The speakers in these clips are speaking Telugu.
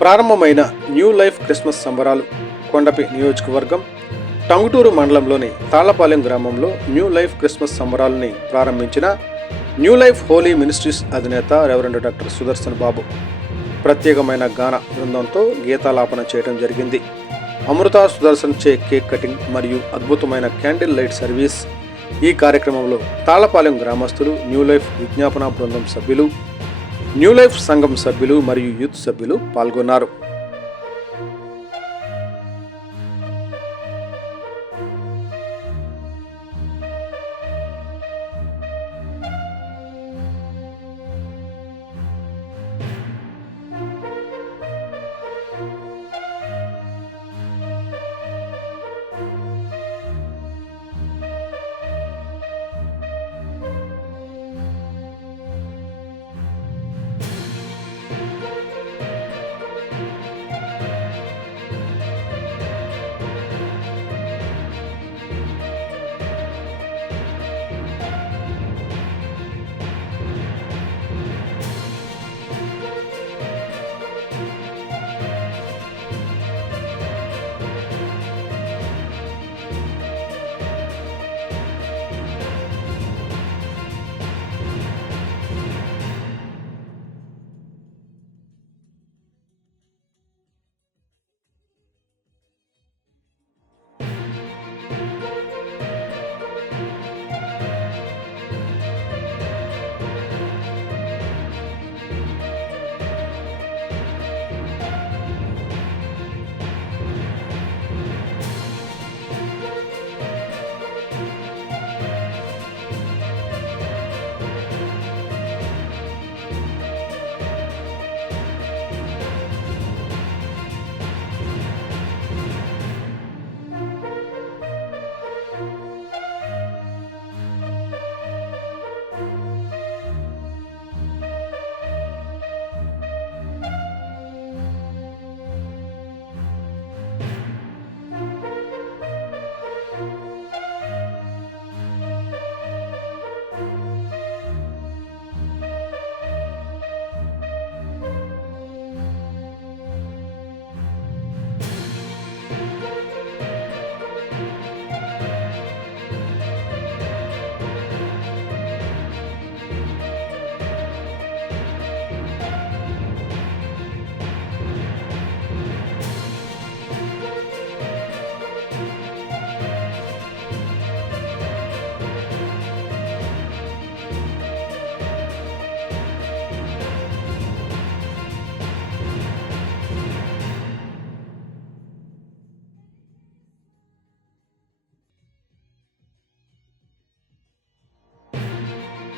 ప్రారంభమైన న్యూ లైఫ్ క్రిస్మస్ సంబరాలు కొండపి నియోజకవర్గం టంగుటూరు మండలంలోని తాళ్లపాలెం గ్రామంలో న్యూ లైఫ్ క్రిస్మస్ సంబరాలని ప్రారంభించిన న్యూ లైఫ్ హోలీ మినిస్ట్రీస్ అధినేత రెవరెండ్ డాక్టర్ సుదర్శన్ బాబు ప్రత్యేకమైన గాన బృందంతో గీతాలాపన చేయడం జరిగింది. అమృత సుదర్శన్ చే కేక్ కటింగ్ మరియు అద్భుతమైన క్యాండిల్ లైట్ సర్వీస్. ఈ కార్యక్రమంలో తాళ్లపాలెం గ్రామస్తులు, న్యూ లైఫ్ విజ్ఞాపన బృందం సభ్యులు, న్యూ లైఫ్ సంఘం సభ్యులు మరియు యూత్ సభ్యులు పాల్గొన్నారు.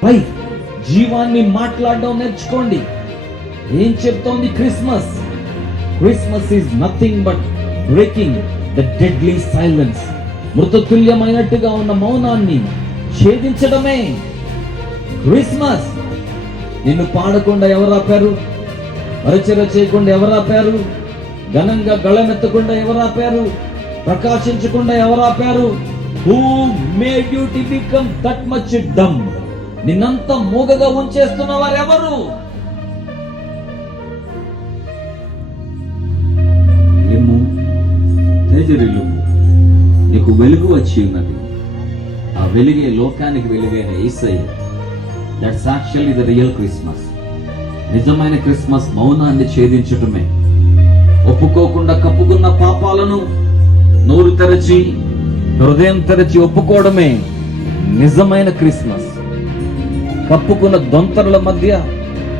పై జీవాన్ని మాట్లాడడం నేర్చుకోండి. ఏం చెప్తోంది Christmas? Christmas is nothing but breaking the deadly silence. మృతతుల్యమైనట్టుగా ఉన్న మౌనాన్ని ఛేదించడమే క్రిస్మస్. నిన్ను పాడకుండా ఎవరు ఆపారు? పరిచర్య చేయకుండా ఎవరు ఆపారు? ఘనంగా గళమెత్తకుండా ఎవరు ఆపారు? ప్రకాశించకుండా ఎవరు ఆపారు? Who made you to become that much dumb? నిన్నంత మూగగా ఉంచేస్తున్న వారు ఎవరు? ఏమో తేజరిల్లు, నీకు వెలుగు వచ్చి ఉన్నది. ఆ వెలుగే లోకానికి వెలుగైన యేసయ్య. That's actually the real Christmas. నిజమైన క్రిస్మస్ మౌనాన్ని ఛేదించటమే. ఒప్పుకోకుండా కప్పుకున్న పాపాలను నోరు తెరచి, హృదయం తెరచి ఒప్పుకోవడమే నిజమైన క్రిస్మస్. కప్పుకున్న దొంతరల మధ్య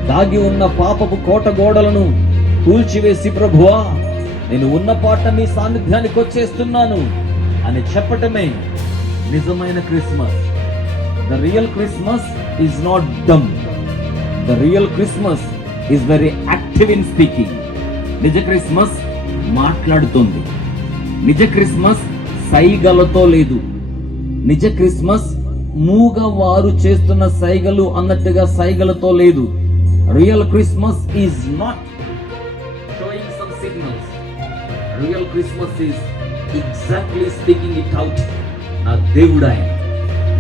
దాగి ఉన్న పాపపు కోట గోడలను కూల్చివేసి, ప్రభువా నేను ఉన్న పాట నీ సాన్నిధ్యానికి వచ్చేస్తున్నాను అని చెప్పటమే నిజమైన Christmas. The real Christmas is not dumb. The real Christmas is very active in speaking. నిజ క్రిస్మస్ మాట్లాడుతుంది. నిజ క్రిస్మస్ సైగలతో లేదు. నిజ క్రిస్మస్ మూగవారు చేస్తున్న సైగలు అన్నట్టుగా సైగలతో లేదు. Real Christmas is not showing some signals. Real Christmas is exactly speaking it out. నా దేవుడు ఆయన,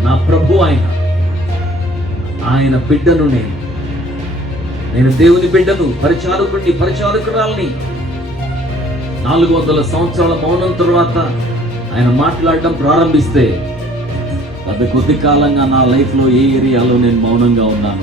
నా ప్రభు ఆయన, ఆయన బిడ్డను నేను. నేను దేవుని బిడ్డను, పరిచారకుడిని, పరిచారకురాల్ని. 400 సంవత్సరాల మౌనం తర్వాత ఆయన మాట్లాడడం ప్రారంభిస్తే, అది కొద్ది కాలంగా నా లైఫ్ లో ఏ ఏరియాలో నేను మౌనంగా ఉన్నాను,